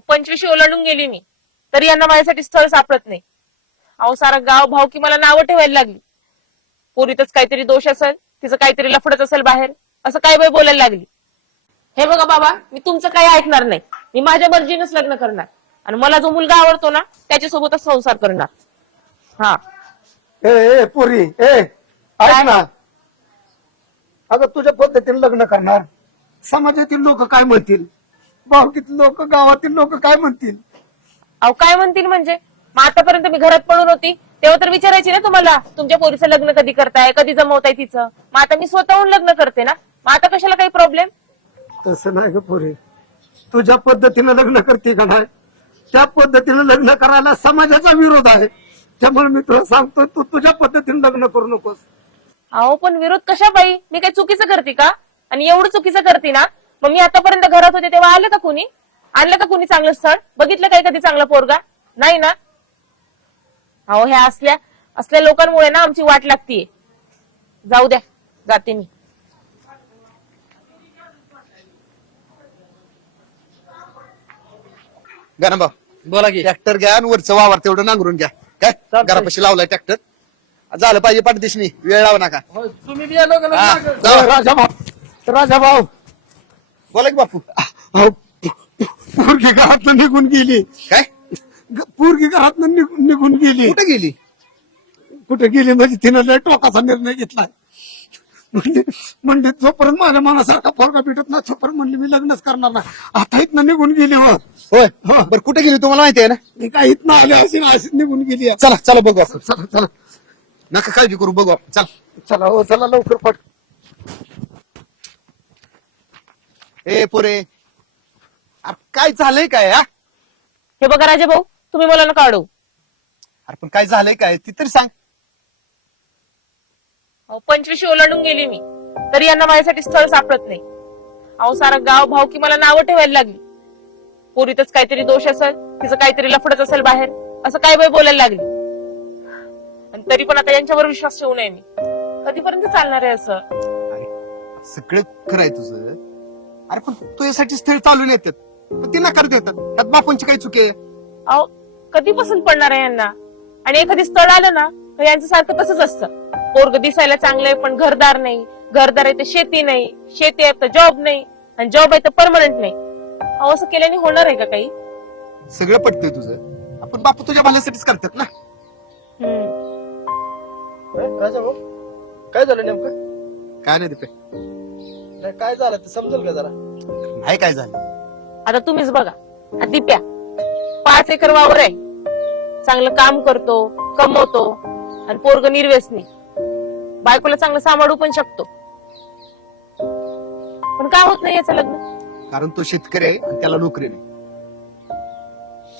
25 ओलांडून गेली मी, तरी यांना माझ्यासाठी स्थळ सापडत नाही. अहो सारा गाव भाव की मला नावं ठेवायला लागली. पोरीतच काहीतरी दोष असेल, तिचं काहीतरी लफडत असेल बाहेर, असं काय बाई बोलायला लागली. हे बघा बाबा, मी तुमचं काही ऐकणार नाही. मी माझ्या मर्जीनच लग्न करणार आणि मला जो मुलगा आवडतो ना त्याच्यासोबतच संसार करणार. हा ए पोरी ऐक ना. अगं तुझ्या पद्धतीने लग्न करणार, समाजातील लोक काय म्हणतील, भावकीतील लोक, गावातील लोक काय म्हणतील? अहो काय म्हणतील म्हणजे, मग आतापर्यंत मी घरात पडून होती तेव्हा तर विचारायची ना तुम्हाला, तुमच्या पोरीचं लग्न कधी करताय, कधी जमवताय तिचं. मग आता मी स्वतःहून लग्न करते ना, मग आता कशाला काही प्रॉब्लेम? तसं नाही ग पोरी, तुझ्या पद्धतीनं लग्न करते का नाही, त्या पद्धतीनं लग्न करायला समाजाचा विरोध आहे. त्यामुळे मी तुला सांगतो, तू तुझ्या पद्धतीने लग्न करू नकोस. अहो पण विरोध कशा बाई, मी काही चुकीचं करते का? आणि एवढं चुकीचं करते ना, मग मी आतापर्यंत घरात होते तेव्हा आलं का कुणी? आणलं का कुणी चांगलं स्थळ? बघितलं काय कधी चांगला पोरगा? नाही ना. अहो ह्या असल्या लोकांमुळे ना आमची वाट लागतीये. जाऊ द्या, जाते मी. गणबा बोला की. ट्रॅक्टर घ्या आणि वरचं वावर तेवढं नांगरून घ्या. काय घरापाशी लावलाय ट्रॅक्टर, झालं पाहिजे पाठदिशनी, वेळ लावा नका. तुम्ही बी आलो का हा, लग्न? जाऊ. राजाभाऊ बोला की बापू. पोरगी घरातनं निघून गेली. काय पोरगी घरातनं निघून गेली. कुठे गेली? कुठे गेली म्हणजे तिनं लय टोकाचा निर्णय घेतलाय. म्हणजे जोपर्यंत माझ्या मनासारखा पोरगा भेटत नाही तोपर्यंत म्हणली मी लग्नच करणार नाही. आता इथनं निघून गेली. होय बरं, कुठे गेली तुम्हाला माहिती आहे ना? मी काय इथनं आले अशीच निघून गेली. चला चला बघू आपण. चला चला नका काळजी करू, बघू आपण. चला. चला हो चला लवकर पट. ए पोरे, अरे काय झालंय काय? हा हे बघा राजा भाऊ, तुम्ही मला नका अडवू. अरे पण काय झालंय काय ती तरी सांग. 25 ओलांडून गेली मी, तरी यांना माझ्यासाठी स्थळ सापडत नाही. अहो सारा गाव भाव की मला नावं ठेवायला लागली. पोरीतच काहीतरी दोष असेल, तिचं काहीतरी लफडत असेल बाहेर, असं काय बाई बोलायला लागली. आणि तरी पण आता यांच्यावर विश्वास ठेवू नये मी. कधीपर्यंत चालणार आहे असं? सगळं खरं आहे तुझं. अरे पण तुझ्यासाठी स्थळ चालून येतात, पण ती नकार देतात. त्यात बापूंची काय चुकी आहे? अहो कधी पसंत पडणार आहे यांना? आणि एखादी स्थळ आलं ना तर यांचं सारखं तसंच असतं. पोरग दिसायला चांगलंय पण घरदार नाही, घरदार आहे तर शेती नाही, शेती आहे तर जॉब नाही, आणि जॉब आहे तर परमनंट नाही. अहो असं केल्याने होणार आहे का काही? सगळं पटतंय तुझं, आपण बापू तुझ्या भल्यासाठीच करतात ना. राजाभाऊ, काय झालं नेमकं? काय नाही ते नाही, काय झालं ते समजेल का जरा? नाही काय झालं. आता तुम्हीच बघा, हा दिप्या 5 एकर वावर आहे, चांगलं काम करतो, कमवतो, आणि पोरग निर्व्यसनी, बायकोला चांगलं सांभाळू पण शकतो. पण का होत नाही याचं लग्न? कारण तो शेतकरी आहे आणि त्याला नोकरी नाही.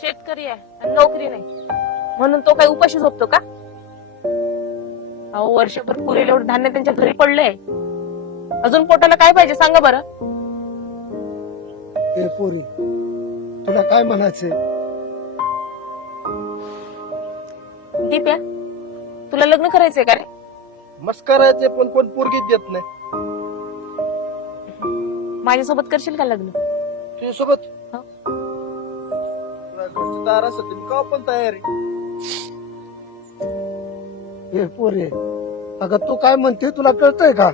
शेतकरी आहे आणि नोकरी नाही म्हणून तो काही उपाशी झोपतो का? अहो वर्षभर पुरेल एवढं धान्य त्यांच्या घरी पडलंय, अजून पोटाला काय पाहिजे सांगा बरं? ए पोरी, तुला काय म्हणायचंय? दिप्या, तुला लग्न करायचंय का रे? मस्त करायचे पण कोण पोरगी देत नाही. माझ्यासोबत करशील का लग्न? तुझ्यासोबत हो. दारासाठी का पण तयारी. ए पोरी, अगं तू काय म्हणते तुला कळतंय का?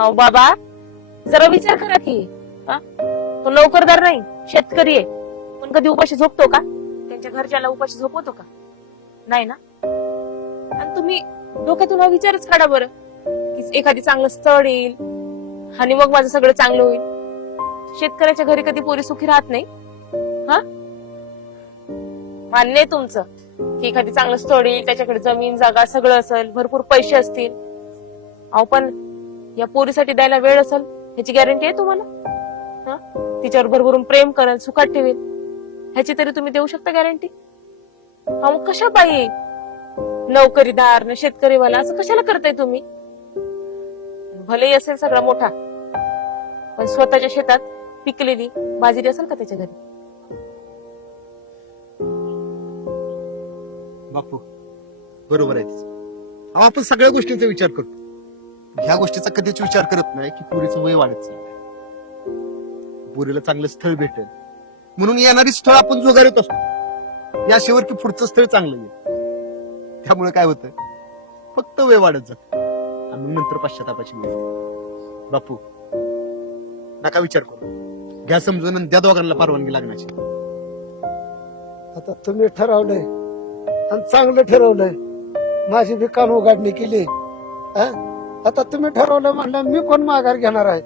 अहो बाबा, जरा विचार करा की. हा? तो नोकरदार नाही, शेतकरी आहे, पण कधी उपाशी झोपतो का? त्यांच्या घरच्याला उपाशी झोपवतो का? नाही ना. आणि तुम्ही डोक्यातून हा विचारच काढा बरं की एखादी चांगलं स्थळ येईल आणि मग माझं सगळं चांगलं होईल. शेतकऱ्याच्या घरी कधी पोरी सुखी राहत नाही. हा, मान्य आहे तुमचं की एखादी चांगलं स्थळ येईल, त्याच्याकडे जमीन जागा सगळं असेल, भरपूर पैसे असतील. अहो पण या पोरीसाठी द्यायला वेळ असेल ह्याची गॅरंटी आहे तुम्हाला? हा, तिच्यावर भरभरून प्रेम करेल, सुखात ठेवेल, ह्याची तरी तुम्ही देऊ शकता गॅरंटी? हा मग कशा पाहिजे नोकरीदार न शेतकरीवाला असं कशाला करताय तुम्ही? भलेही असेल सगळा मोठा, पण स्वतःच्या शेतात पिकलेली बाजरी असेल का त्याच्या घरी? बापू बरोबर आहे तिचं. अहो, आपण सगळ्या गोष्टींचा विचार करतो, ह्या गोष्टीचा कधीच विचार करत नाही की पुरीचं वय वाढत चाललंय. पुरीला चांगलं स्थळ भेटेल, म्हणून येणारी स्थळ आपण जुगारीत असतो याशिवाय की पुढचं स्थळ चांगलं येईल. त्यामुळे काय होतं, फक्त वेळ वाढत जात आणि मग नंतर पश्चातापाची वेळ येते. बापू नका विचार करू, घ्या समजून आणि द्या दोघांना परवानगी लागण्याची. आता तुम्ही ठरवलंय आणि चांगलं ठरवलंय, माझी बी कान उघडणी केली. हा? आता तुम्ही ठरवलं म्हणलं मी कोण माघार घेणार आहे.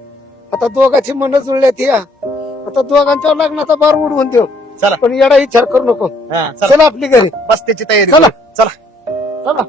आता दोघांची मन जुळल्यात या, आता दोघांच्या लग्नाचा बार उडवून देऊ. चला. पण येडा विचार करू नको. हा, चला चला आपली घरी बस त्याची तयारी चला. करू. चला चला.